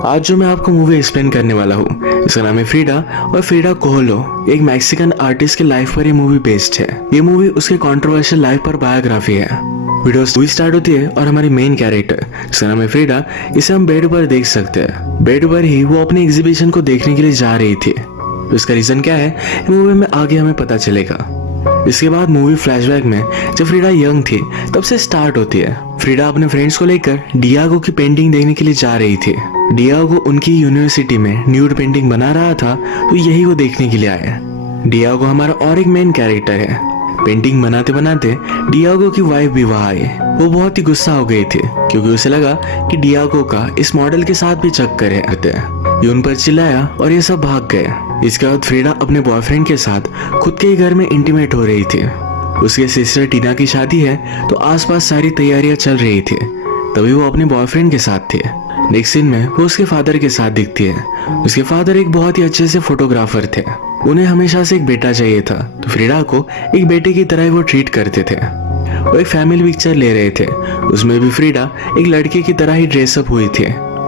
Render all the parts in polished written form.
आज जो मैं आपको मूवी एक्सप्लेन करने वाला हूँ इसका नाम है फ्रीडा और फ्रीडा कोहलो एक मैक्सिकन आर्टिस्ट के लाइफ पर ये मूवी बेस्ड है। ये मूवी उसके कंट्रोवर्शियल लाइफ पर बायोग्राफी है। वीडियो स्टार्ट होती है और हमारी मेन कैरेक्टर जिसका नाम है फ्रीडा, इसे हम बेड पर देख सकते हैं। बेड पर ही वो अपने एग्जीबिशन को देखने के लिए जा रही थी। उसका रीजन क्या है मूवी में आगे हमें पता चलेगा। इसके बाद मूवी फ्लैशबैक में जब फ्रीडा यंग थी तब से स्टार्ट होती है। फ्रीडा अपने फ्रेंड्स को लेकर डियागो की पेंटिंग देखने के लिए जा रही थी। डियागो उनकी यूनिवर्सिटी में न्यूड पेंटिंग बना रहा था तो यही वो देखने के लिए आया। डियागो हमारा और एक मेन कैरेक्टर है। पेंटिंग बनाते बनाते डियागो की वाइफ भी वहां आई। वो बहुत ही गुस्सा हो गई थी क्योंकि उसे लगा कि डियागो का इस मॉडल के साथ भी चक्कर है। ये उन पर चिल्लाया और ये सब भाग गए। इसके बाद फ्रीडा अपने बॉयफ्रेंड के साथ खुद के ही घर में इंटीमेट हो रही थी। उसके सिस्टर टीना की शादी है तो आसपास सारी तैयारियां चल रही थी। तभी वो अपने बॉयफ्रेंड के साथ थे। नेक्स्ट सीन में वो उसके फादर के साथ दिखती है। उसके फादर एक बहुत ही अच्छे से फोटोग्राफर थे। उन्हें हमेशा से एक बेटा चाहिए था तो फ्रीडा को एक बेटे की तरह ही वो ट्रीट करते थे। वो एक फैमिली पिक्चर ले रहे थे, उसमें भी फ्रीडा एक लड़के की तरह ही ड्रेसअप हुई थी।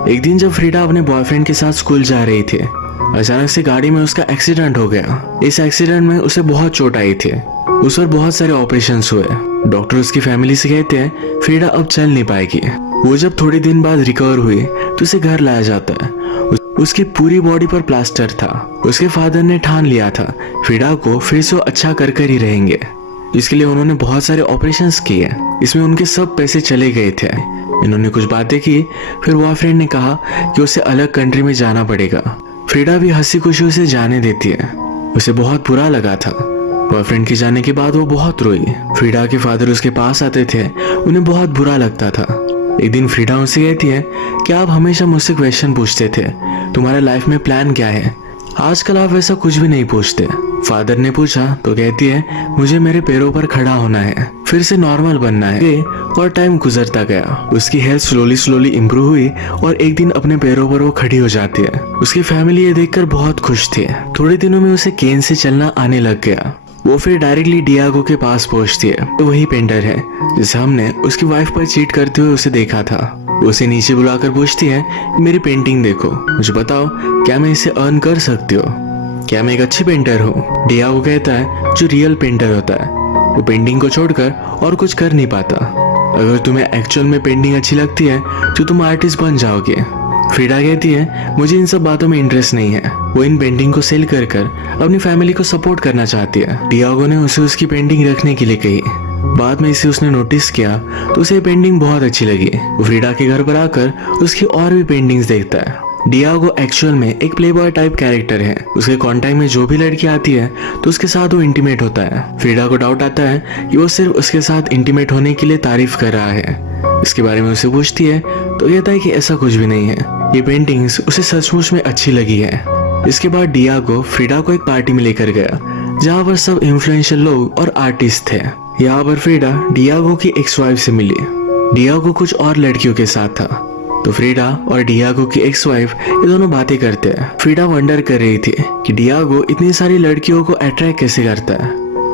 एक दिन जब फ्रीडा अपने बॉयफ्रेंड के साथ स्कूल जा रही थी अचानक से गाड़ी में उसका एक्सीडेंट हो गया। इस एक्सीडेंट में उसे बहुत चोट आई थी। उस पर बहुत सारे ऑपरेशंस हुए। डॉक्टर उसकी फैमिली से कहते हैं फ्रीडा अब चल नहीं पाएगी। वो जब थोड़े दिन बाद रिकवर हुई तो उसे घर लाया जाता है। उसकी पूरी बॉडी पर प्लास्टर था। उसके फादर ने ठान लिया था फ्रीडा को फिर से अच्छा कर कर ही रहेंगे। इसके लिए उन्होंने बहुत सारे ऑपरेशंस किए। इसमें उनके सब पैसे चले गए थे। इन्होंने कुछ बातें की, फिर बॉयफ्रेंड ने कहा कि उसे अलग कंट्री में जाना पड़ेगा। फ्रीडा भी हंसी खुशी उसे जाने देती है। उसे बहुत बुरा लगा था। बॉयफ्रेंड के जाने के बाद वो बहुत रोई। फ्रीडा के फादर उसके पास आते थे, उन्हें बहुत बुरा लगता था। एक दिन फ्रीडा उनसे कहती है कि आप हमेशा मुझसे क्वेश्चन पूछते थे, तुम्हारे लाइफ में प्लान क्या है? आजकल आप वैसा कुछ भी नहीं पूछते। फादर ने पूछा तो कहती है मुझे मेरे पैरों पर खड़ा होना है, फिर से नॉर्मल बनना है। और टाइम गुजरता गया। उसकी हेल्थ स्लोली इम्प्रूव हुई और एक दिन अपने पैरों पर वो खड़ी हो जाती है। उसकी फैमिली ये देखकर बहुत खुश थी। थोड़े दिनों में उसे केन से चलना आने लग गया। वो फिर डायरेक्टली डियागो के पास पहुंचती है। तो वही पेंटर है जिसे हमने उसकी वाइफ पर चीट करते हुए उसे देखा था। उसे नीचे बुलाकर पूछती है मेरी पेंटिंग देखो, मुझे बताओ क्या मैं इसे अर्न कर सकती हो? क्या मैं एक अच्छी पेंटर हूँ? डियागो कहता है जो रियल पेंटर होता है वो पेंटिंग को छोड़कर और कुछ कर नहीं पाता। अगर तुम्हें एक्चुअल में पेंटिंग अच्छी लगती है तो तुम आर्टिस्ट बन जाओगे। फ्रीडा कहती है मुझे इन सब बातों में इंटरेस्ट नहीं है। वो इन पेंटिंग को सेल कर अपनी फैमिली को सपोर्ट करना चाहती है। डियागो ने उसे उसकी पेंटिंग रखने के लिए कही। बाद में इसे उसने नोटिस किया तो उसे पेंटिंग बहुत अच्छी लगी। वो फ्रीडा के घर पर आकर उसकी और भी पेंटिंग्स देखता है। डियागो एक्चुअल में एक प्लेबॉय टाइप कैरेक्टर है। उसके कांटेक्ट में जो भी लड़की आती है तो उसके साथ वो इंटीमेट होता है। फ्रीडा को डाउट आता है कि वो सिर्फ उसके साथ इंटीमेट होने के लिए तारीफ कर रहा है। इसके बारे में उसे पूछती है तो कहता है कि ऐसा कुछ भी नहीं है। ये पेंटिंग्स उसे सचमुच में अच्छी लगी है। इसके बाद डियागो फ्रीडा को एक पार्टी में लेकर गया जहाँ पर सब इन्फ्लुएंशियल लोग और आर्टिस्ट थे। यहाँ पर फ्रीडा डियागो की एक्स वाइफ से मिली। डियागो कुछ और लड़कियों के साथ था तो फ्रीडा और डियागो की एक्स वाइफ ये दोनों बातें करते हैं। फ्रीडा वंडर कर रही थी कि डियागो इतनी सारी लड़कियों को अट्रैक्ट कैसे करता है।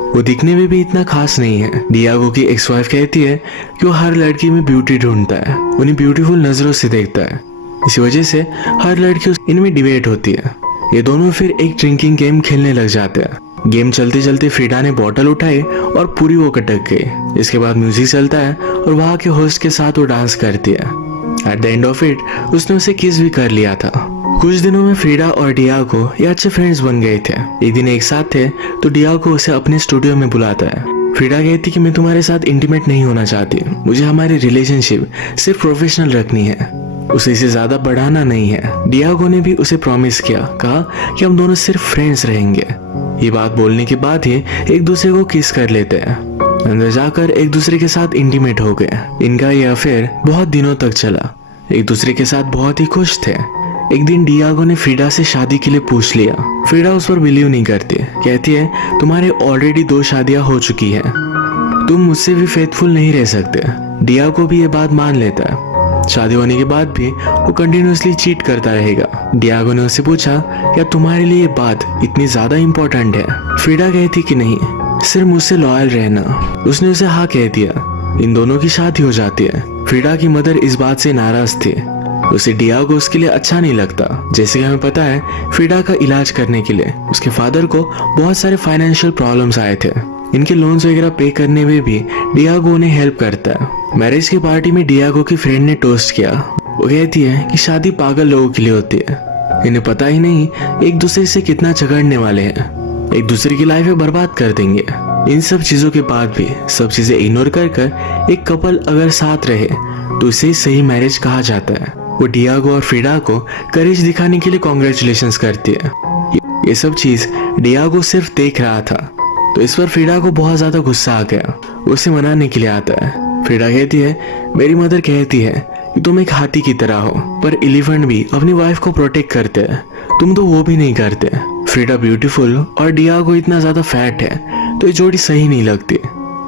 वो दिखने में भी इतना खास नहीं है। डियागो की एक्स वाइफ कहती है कि वो हर लड़की में ब्यूटी ढूंढता है, उन्हें ब्यूटीफुल नजरों से देखता है। इसी वजह से हर लड़की इनमें डिबेट होती है। ये दोनों फिर एक ड्रिंकिंग गेम खेलने लग जाते हैं। गेम चलते चलते फ्रीडा ने बॉटल उठाई और पूरी वो कटक गई। इसके बाद म्यूजिक चलता है और वहाँ के होस्ट के साथ वो डांस करती है। At the end of it उसने उसे किस भी कर लिया था। कुछ दिनों में फ्रीडा और डियागो ये अच्छे फ्रेंड्स बन गए थे। एक दिन एक साथ थे तो डियागो उसे अपने स्टूडियो में बुलाता है। फ्रीडा कहती कि मैं तुम्हारे साथ इंटीमेट नहीं होना चाहती, मुझे हमारी रिलेशनशिप सिर्फ प्रोफेशनल रखनी है, उसे इसे ज्यादा बढ़ाना नहीं है। डियागो ने भी उसे प्रॉमिस किया, कहा कि हम दोनों सिर्फ फ्रेंड्स रहेंगे। ये बात बोलने के बाद ही एक दूसरे को किस कर लेते हैं। अंदर जाकर एक दूसरे के साथ इंटीमेट हो गए। इनका ये अफेयर बहुत दिनों तक चला। एक दूसरे के साथ बहुत ही खुश थे। एक दिन डियागो ने फ्रीडा से शादी के लिए पूछ लिया। फ्रीडा उस पर बिलीव नहीं करती, कहती है तुम्हारे ऑलरेडी 2 शादियां हो चुकी है, तुम मुझसे भी फेथफुल नहीं रह सकते। डियागो भी ये बात मान लेता है। शादी होने के बाद भी वो कंटिन्यूअसली चीट करता रहेगा। डियागो ने उससे पूछा क्या तुम्हारे लिए ये बात इतनी ज्यादा इम्पोर्टेंट है? फ्रीडा कहती कि नहीं, सिर्फ मुझसे लॉयल रहना। उसने उसे हाँ कह दिया। इन दोनों की शादी हो जाती है। फ्रीडा की मदर इस बात से नाराज थी। उसे डियागो उसके लिए अच्छा नहीं लगता। जैसे कि हमें पता है, फ्रीडा का इलाज करने के लिए उसके फादर को बहुत सारे फाइनेंशियल प्रॉब्लम्स आए थे। इनके लोन्स वगैरह पे करने में भी डियागो उन्हें हेल्प करता है। मैरिज की पार्टी में डियागो की फ्रेंड ने टोस्ट किया। वो कहती है कि शादी पागल लोगों के लिए होती है, इन्हें पता ही नहीं एक दूसरे से कितना झगड़ने वाले हैं, एक दूसरे की लाइफ में बर्बाद कर देंगे। इन सब चीजों के बाद भी सब चीजें इग्नोर कर एक कपल अगर साथ रहे तो इसे सही मैरिज कहा जाता है। वो डियागो और फ्रीडा को करेज दिखाने के लिए कॉन्ग्रेचुलेशंस करती है। ये सब चीज डियागो सिर्फ देख रहा था, तो इस पर फ्रीडा को बहुत ज्यादा गुस्सा आ गया। उसे मनाने के लिए आता है। फ्रीडा कहती है, मेरी मदर कहती है कि तुम एक हाथी की तरह हो, पर एलिफेंट भी अपनी वाइफ को प्रोटेक्ट करते हैं, तुम तो वो भी नहीं करते। फ्रीडा ब्यूटीफुल और डियागो इतना ज्यादा फैट है, तो ये जोड़ी सही नहीं लगती।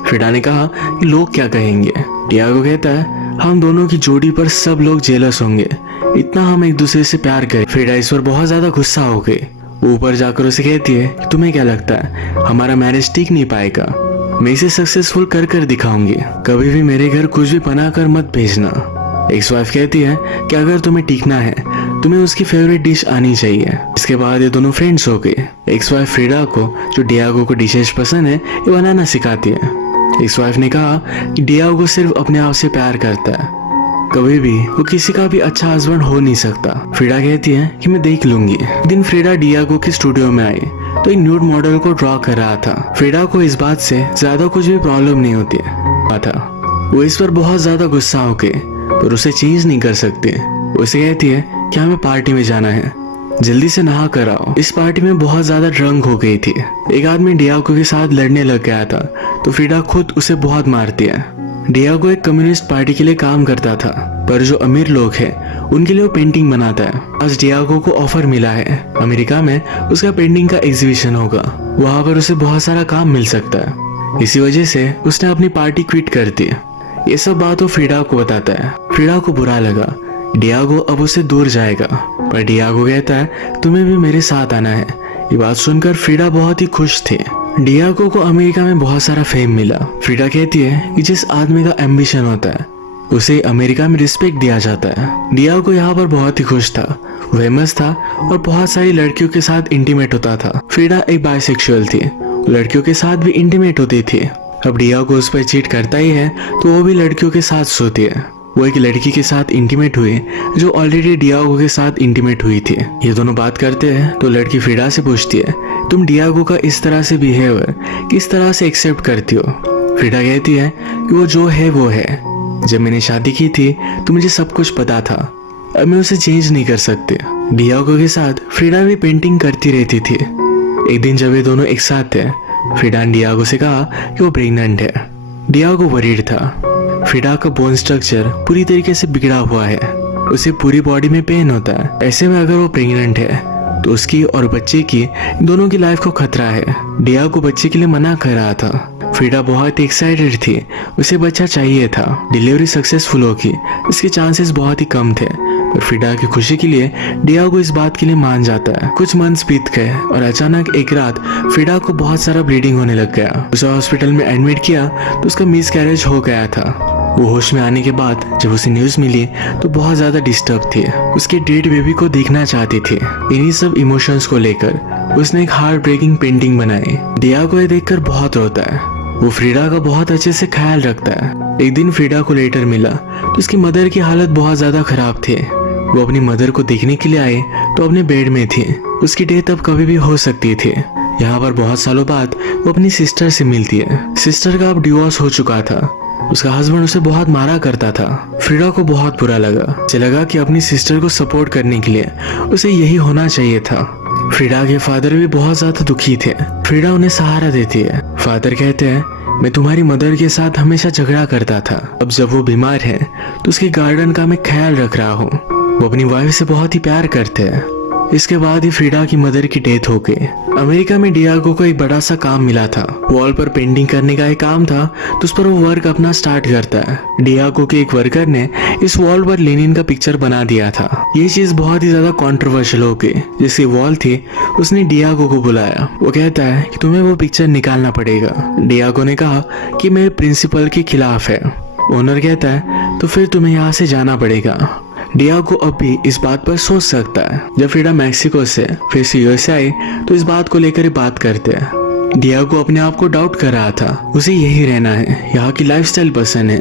फ्रीडा ने कहा कि लोग क्या कहेंगे। डियागो कहता है, हम दोनों की जोड़ी पर सब लोग जेलस होंगे, इतना हम एक दूसरे से प्यार करें। फ्रीडा इस पर बहुत ज्यादा गुस्सा हो गई। ऊपर जाकर उसे कहती है कि तुम्हें क्या लगता है हमारा मैरिज टिक नहीं पाएगा, मैं इसे सक्सेसफुल कर दिखाऊंगी, कभी भी मेरे घर कुछ भी बना कर मत भेजना। एक्स वाइफ कहती है कि अगर तुम्हें टिकना है तुम्हें उसकी फेवरेट डिश आनी चाहिए। इसके बाद ये दोनों फ्रेंड्स हो गए। एक्स वाइफ फ्रीडा को जो डियागो को डिशेस पसंद है ये बनाना सिखाती है। एक्स वाइफ ने कहा कि डियागो सिर्फ अपने आप से प्यार करता है, कभी भी वो किसी का भी अच्छा हस्बैंड हो नहीं सकता। फ्रीडा कहती है कि मैं देख लूंगी। दिन फ्रीडा डियागो के स्टूडियो में आई तो एक न्यूड मॉडल को ड्रॉ कर रहा था। फ्रीडा को इस बात से ज्यादा कुछ भी प्रॉब्लम नहीं होती था। वो इस पर बहुत ज्यादा गुस्सा हो गए, पर उसे चेंज नहीं कर सकते। उसे कहती है कि हमें पार्टी में जाना है, जल्दी से नहा कर आओ। इस पार्टी में बहुत ज्यादा ड्रंक हो गई थी। एक आदमी डियागो के साथ लड़ने लग गया था, तो फ्रीडा खुद उसे बहुत मारती है। डियागो एक कम्युनिस्ट पार्टी के लिए काम करता था, पर जो अमीर लोग हैं उनके लिए वो पेंटिंग बनाता है। आज डियागो को ऑफर मिला है, अमेरिका में उसका पेंटिंग का एग्जीबिशन होगा, वहां पर उसे बहुत सारा काम मिल सकता है। इसी वजह से उसने अपनी पार्टी क्विट कर दी। ये सब बात वो फ्रीडा को बताता है। फ्रीडा को बुरा लगा, डियागो अब उसे दूर जाएगा, पर डियागो कहता है तुम्हें भी मेरे साथ आना है। ये बात सुनकर फ्रीडा बहुत ही खुश थी। डियागो को अमेरिका में बहुत सारा फेम मिला। फ्रीडा कहती है कि जिस आदमी का एम्बिशन होता है उसे अमेरिका में रिस्पेक्ट दिया जाता है। डियागो यहाँ पर बहुत ही खुश था, फेमस था और बहुत सारी लड़कियों के साथ इंटीमेट होता था। फ्रीडा एक बाइसेक्सुअल थी, लड़कियों के साथ भी इंटीमेट होती थी। अब डियागो उस पर चीट करता ही है तो वो भी लड़कियों के साथ सोती है। वो एक लड़की के साथ इंटीमेट हुई जो ऑलरेडी डियागो के साथ इंटीमेट हुई थी। ये दोनों बात करते हैं तो लड़की फ्रीडा से पूछती है तुम डियागो का इस तरह से बिहेवियर किस तरह से एक्सेप्ट करती हो। फ्रीडा कहती है कि वो जो है वो है, जब मैंने शादी की थी तो मुझे सब कुछ पता था, अब मैं उसे चेंज नहीं कर सकती। डियागो के साथ फ्रीडा भी पेंटिंग करती रहती थी। एक दिन जब ये दोनों एक साथ थे, फ्रीडा ने डियागो से कहा कि वो प्रेग्नेंट है। डियागो वरीड था। फ्रीडा का बोन स्ट्रक्चर पूरी तरीके से बिगड़ा हुआ है, उसे पूरी बॉडी में पेन होता है। ऐसे में अगर वो प्रेग्नेंट है तो उसकी और बच्चे की दोनों की लाइफ को खतरा है। डियागो बच्चे के लिए मना कर रहा था। फ्रीडा बहुत एक्साइटेड थी, उसे बच्चा चाहिए था। डिलीवरी सक्सेसफुल होगी इसके चांसेस बहुत ही कम थे, पर फ्रीडा की खुशी के लिए डियागो इस बात के लिए मान जाता है। कुछ मंथ्स बीत गए और अचानक एक रात फ्रीडा को बहुत सारा ब्लीडिंग होने लग गया। उसे हॉस्पिटल में एडमिट किया तो उसका मिसकैरेज हो गया था। वो होश में आने के बाद जब उसे न्यूज मिली तो बहुत ज्यादा डिस्टर्ब थी। उसके डेड बेबी को देखना चाहती थी। इन्हीं सब इमोशंस को लेकर उसने एक हार्ट ब्रेकिंग पेंटिंग बनाई। डियागो ये देखकर बहुत रोता है। वो फ्रीडा का बहुत अच्छे से ख्याल रखता है। एक दिन फ्रीडा को लेटर मिला तो उसकी मदर की हालत बहुत ज्यादा खराब थी। वो अपनी मदर को देखने के लिए आए तो अपने बेड में थी। उसकी डेथ अब कभी भी हो सकती थी। यहाँ पर बहुत सालों बाद वो अपनी सिस्टर से मिलती है। सिस्टर का अब डिवोर्स हो चुका था। उसका हस्बैंड उसे बहुत मारा करता था। फ्रीडा को बहुत बुरा लगा। उसे लगा कि अपनी सिस्टर को सपोर्ट करने के लिए उसे यही होना चाहिए था। फ्रीडा के फादर भी बहुत ज्यादा दुखी थे। फ्रीडा उन्हें सहारा देती है। फादर कहते हैं मैं तुम्हारी मदर के साथ हमेशा झगड़ा करता था, अब जब वो बीमार है तो उसके गार्डन का मैं ख्याल रख रहा हूँ। वो अपनी वाइफ से बहुत ही प्यार करते हैं। इसके बाद ही फ्रीडा की मदर की डेथ हो गई। अमेरिका में डियागो को एक बड़ा सा काम मिला था। वॉल पर पेंटिंग करने का एक काम था तो उस पर वो वर्क अपना स्टार्ट करता है। डियागो के एक वर्कर ने इस वॉल पर लेनिन का पिक्चर बना दिया था। ये चीज बहुत ही ज्यादा कंट्रोवर्शियल हो गई। जिसकी वॉल थी उसने डियागो को बुलाया। वो कहता है कि तुम्हें वो पिक्चर निकालना पड़ेगा। डियागो ने कहा कि मेरे प्रिंसिपल के खिलाफ है। ओनर कहता है तो फिर तुम्हें यहाँ से जाना पड़ेगा। डियागो अब भी इस बात पर सोच सकता है। जब फ्रीडा मैक्सिको से फिर से यूएसए आई तो इस बात को लेकर ही बात करते हैं। डियागो अपने आप को डाउट कर रहा था, उसे यही रहना है, यहाँ की लाइफस्टाइल पसंद है,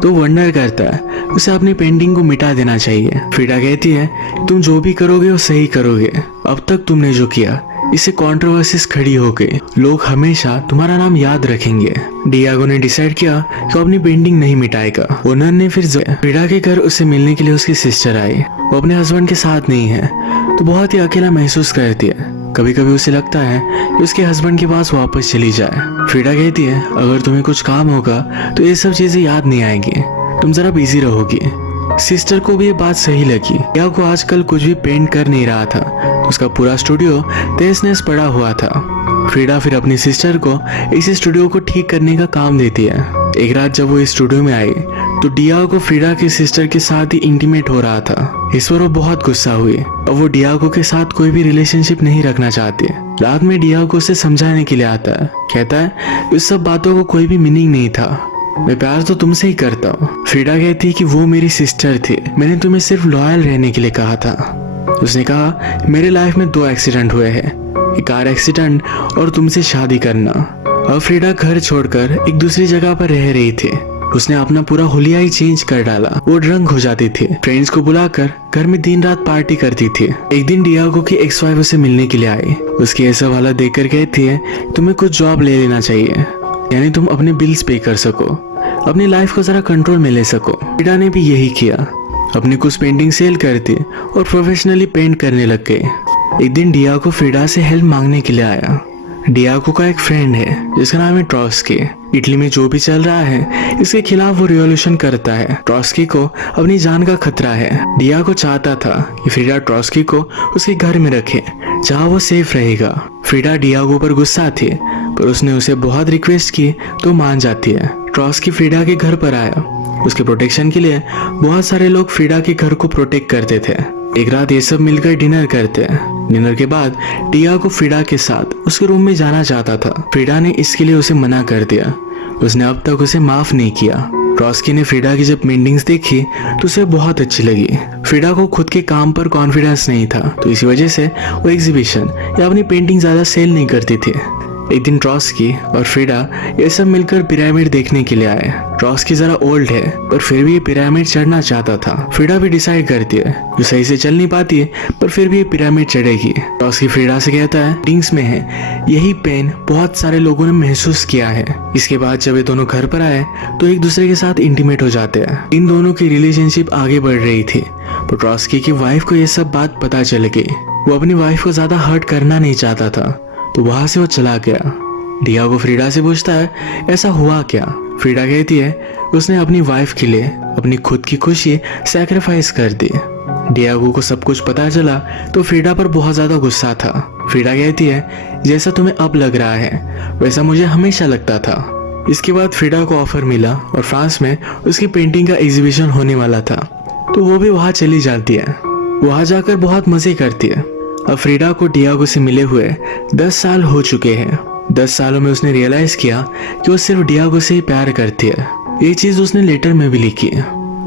तो वंडर करता है उसे अपनी पेंटिंग को मिटा देना चाहिए। फ्रीडा कहती है तुम जो भी करोगे वो सही करोगे, अब तक तुमने जो किया इससे कंट्रोवर्सीज खड़ी हो गई, लोग हमेशा तुम्हारा नाम याद रखेंगे। डियागो ने डिसाइड किया कि वो अपनी पेंटिंग नहीं मिटाएगा। ओनर ने फिर फ्रीडा के घर उसे मिलने के लिए उसकी सिस्टर आई। वो अपने हस्बैंड के साथ नहीं है तो बहुत ही अकेला महसूस करती है। कभी कभी उसे लगता है कि उसके हस्बैंड के पास वापस चली जाए। फ्रीडा कहती है अगर तुम्हें कुछ काम होगा तो ये सब चीजें याद नहीं आएंगी, तुम जरा बिजी रहोगी। सिस्टर को भी ये बात सही लगी। डियागो आजकल कुछ भी पेंट कर नहीं रहा था तो उसका पूरा स्टूडियो तहस नहस पड़ा हुआ था। फ्रीडा फिर अपनी सिस्टर को इस स्टूडियो को ठीक करने का काम देती है। एक रात जब वो इस स्टूडियो में आई तो डियागो फ्रीडा की सिस्टर के साथ ही इंटीमेट हो रहा था। इस पर वो बहुत गुस्सा हुई और वो डियागो के साथ कोई भी रिलेशनशिप नहीं रखना चाहती। रात में डियागो उसे समझाने के लिए आता है, कहता है इस सब बातों को कोई भी मीनिंग नहीं था, मैं प्यार तो तुमसे ही करता हूँ। फ्रीडा कहती है कि वो मेरी सिस्टर थी, मैंने तुम्हें सिर्फ लॉयल रहने के लिए कहा था। उसने कहा मेरे लाइफ में 2 एक्सीडेंट हुए हैं, एक कार एक्सीडेंट और तुमसे शादी करना। अब फ्रीडा घर छोड़कर एक दूसरी जगह पर रह रही थी। उसने अपना पूरा हुलिया ही चेंज कर डाला। वो ड्रंक हो जाती थी, फ्रेंड्स को बुलाकर घर में दिन रात पार्टी करती थी। एक दिन डियागो की एक्स वाइफ उसे मिलने के लिए आई। उसकी ऐसा हालत देखकर कहती है तुम्हें कुछ जॉब ले लेना चाहिए, यानी तुम अपने बिल्स पे कर सको, अपनी लाइफ को जरा कंट्रोल में ले सको। फ्रीडा ने भी यही किया, अपनी कुछ पेंटिंग सेल करती और प्रोफेशनली पेंट करने लग गए। एक दिन डियागो फ्रीडा से हेल्प मांगने के लिए आया। डियागो का एक फ्रेंड है जिसका नाम है ट्रॉस्की। इटली में जो भी चल रहा है इसके खिलाफ वो रिवॉल्यूशन करता है। ट्रॉस्की को अपनी जान का खतरा है। डियागो चाहता था कि फ्रीडा ट्रॉस्की को उसके घर में रखे जहाँ वो सेफ रहेगा। फ्रीडा डियागो पर गुस्सा थी पर उसने उसे बहुत रिक्वेस्ट की तो मान जाती है। ट्रॉस्की फ्रीडा के घर पर आया। उसके प्रोटेक्शन के लिए बहुत सारे लोग फ्रीडा के घर को प्रोटेक्ट करते थे। एक रात ये सब मिलकर डिनर करते हैं। डिनर के बाद डियागो फ्रीडा के साथ उसके रूम में जाना चाहता था। फ्रीडा ने इसके लिए उसे मना कर दिया। उसने अब तक उसे माफ नहीं किया। ट्रॉस्की ने फ्रीडा की जब पेंटिंग्स देखी तो उसे बहुत अच्छी लगी। फ्रीडा को खुद के काम पर कॉन्फिडेंस नहीं था तो इसी वजह से वो एग्जीबिशन या अपनी पेंटिंग ज्यादा सेल नहीं करती थी। एक दिन ट्रॉस्की और फ्रीडा ये सब मिलकर पिरामिड देखने के लिए आए। ट्रॉस्की जरा ओल्ड है पर फिर भी ये पिरामिड चढ़ना चाहता था। फ्रीडा भी डिसाइड करती है जो सही से चल नहीं पाती है पर फिर भी ये पिरामिड चढ़ेगी। ट्रॉस्की फ्रीडा से कहता है पेंटिंग्स में है, यही पेन बहुत सारे लोगों ने महसूस किया है। इसके बाद जब ये दोनों घर पर आए तो एक दूसरे के साथ इंटीमेट हो जाते हैं। इन दोनों की रिलेशनशिप आगे बढ़ रही थी पर ट्रॉस्की की वाइफ को ये सब बात पता चल गई। वो अपनी वाइफ को ज्यादा हर्ट करना नहीं चाहता था तो वहां से वो चला गया। डियागो फ्रीडा से पूछता है ऐसा हुआ क्या। फ्रीडा कहती है उसने अपनी वाइफ के लिए अपनी खुद की खुशी सैक्रिफाइस कर दी। डियागो को सब कुछ पता चला तो फ्रीडा पर बहुत ज्यादा गुस्सा था। फ्रीडा कहती है जैसा तुम्हें अब लग रहा है वैसा मुझे हमेशा लगता था। इसके बाद फ्रीडा को ऑफर मिला और फ्रांस में उसकी पेंटिंग का एग्जीबिशन होने वाला था तो वो भी वहां चली जाती है। वहां जाकर बहुत मजे करती है। अब फ्रीडा को डियागो से मिले हुए 10 साल हो चुके हैं। 10 सालों में उसने रियलाइज किया कि वो सिर्फ डियागो से ही प्यार करती है। ये चीज उसने लेटर में भी लिखी है।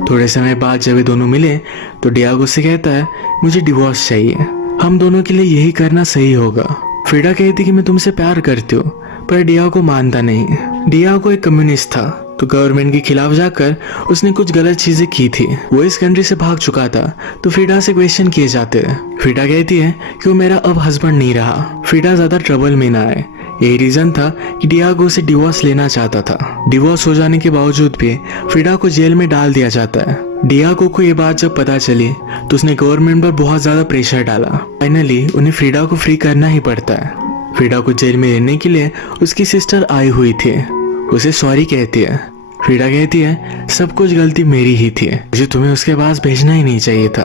थोड़े समय बाद जब ये दोनों मिले तो डियागो से कहता है मुझे डिवोर्स चाहिए, हम दोनों के लिए यही करना सही होगा। फ्रीडा कहती कि मैं तुमसे प्यार करती हूँ पर डियागो मानता नहीं। डियागो एक कम्युनिस्ट था तो गवर्नमेंट के खिलाफ जाकर उसने कुछ गलत चीजें की थी। वो इस कंट्री से भाग चुका था तो फ्रीडा से क्वेश्चन किए जाते हैं। फ्रीडा कहती है कि वो मेरा अब हस्बैंड नहीं रहा। फ्रीडा ज्यादा ट्रबल में ना आए, यही रीजन था कि डियागो से डिवोर्स लेना चाहता था। डिवोर्स हो जाने के बावजूद भी फ्रीडा को जेल में डाल दिया जाता है। डियागो को ये बात जब पता चली तो उसने गवर्नमेंट पर बहुत ज्यादा प्रेशर डाला। फाइनली उन्हें फ्रीडा को फ्री करना ही पड़ता है। फ्रीडा को जेल में रहने के लिए उसकी सिस्टर आई हुई थी, उसे सॉरी कहती है। फ्रीडा कहती है सब कुछ गलती मेरी ही थी, मुझे तुम्हें उसके पास भेजना ही नहीं चाहिए था।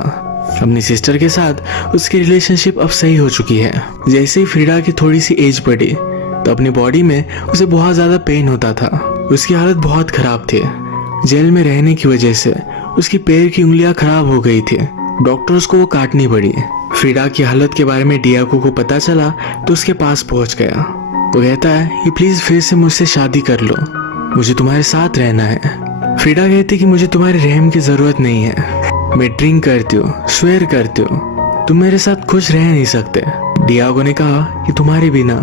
अपनी सिस्टर के साथ उसकी रिलेशनशिप अब सही हो चुकी है। जैसे ही फ्रीडा की थोड़ी सी एज बढ़ी तो अपनी बॉडी में उसे बहुत ज्यादा पेन होता था। उसकी हालत बहुत खराब थी। जेल में रहने की वजह से उसकी पैर की उंगलियां खराब हो गई थी, डॉक्टर्स को वो काटनी पड़ी। फ्रीडा की हालत के बारे में डियागो को पता चला तो उसके पास पहुंच गया। वो कहता है कि प्लीज फिर से मुझसे शादी कर लो, मुझे तुम्हारे साथ रहना है। फ्रीडा कहती कि मुझे तुम्हारे रहम की जरूरत नहीं है, मैं ड्रिंक करती हूँ, स्वेयर करती हूँ, तुम मेरे साथ खुश रह नहीं सकते। डियागो ने कहा कि तुम्हारे बिना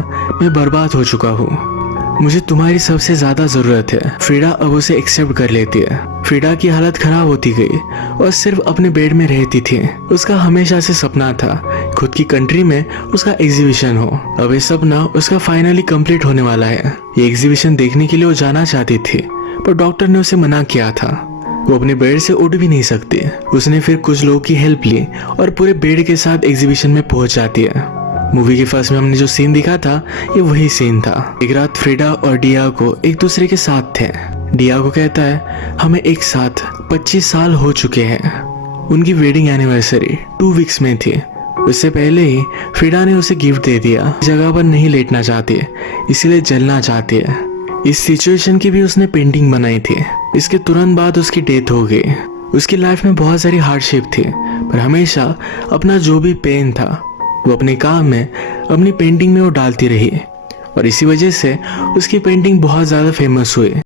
मैं बर्बाद हो चुका हूँ, मुझे तुम्हारी सबसे ज्यादा जरूरत है। फ्रीडा अब उसे एक्सेप्ट कर लेती है। फ्रीडा की हालत खराब होती गई और सिर्फ अपने बेड में रहती थी। उसका हमेशा से सपना था खुद की कंट्री में उसका एग्जीबिशन हो। अब ये सपना उसका फाइनली कंप्लीट होने वाला है। ये एग्जीबिशन देखने के लिए वो जाना चाहती थी, पर डॉक्टर ने उसे मना किया था। वो अपने बेड से उठ भी नहीं सकती। उसने फिर कुछ लोगों की हेल्प ली और पूरे बेड के साथ एग्जीबिशन में पहुंच जाती है। मूवी के फर्स्ट में हमने जो सीन दिखा था, ये वही सीन था। एक रात फ्रीडा और डियागो एक दूसरे के साथ थे। डियागो कहता है हमें एक साथ 25 साल हो चुके हैं। उनकी वेडिंग एनिवर्सरी 2 वीक्स में थी। उससे पहले ही फ्रीडा ने उसे गिफ्ट दे दिया। जगह पर नहीं लेटना चाहती, इसीलिए जलना चाहती है। इस सिचुएशन की भी उसने पेंटिंग बनाई थी। इसके तुरंत बाद उसकी डेथ हो गई। उसकी लाइफ में बहुत सारी हार्डशिप थी, पर हमेशा अपना जो भी पेन था वो अपने काम में, अपनी पेंटिंग में वो डालती रही और इसी वजह से उसकी पेंटिंग बहुत ज़्यादा फेमस हुई।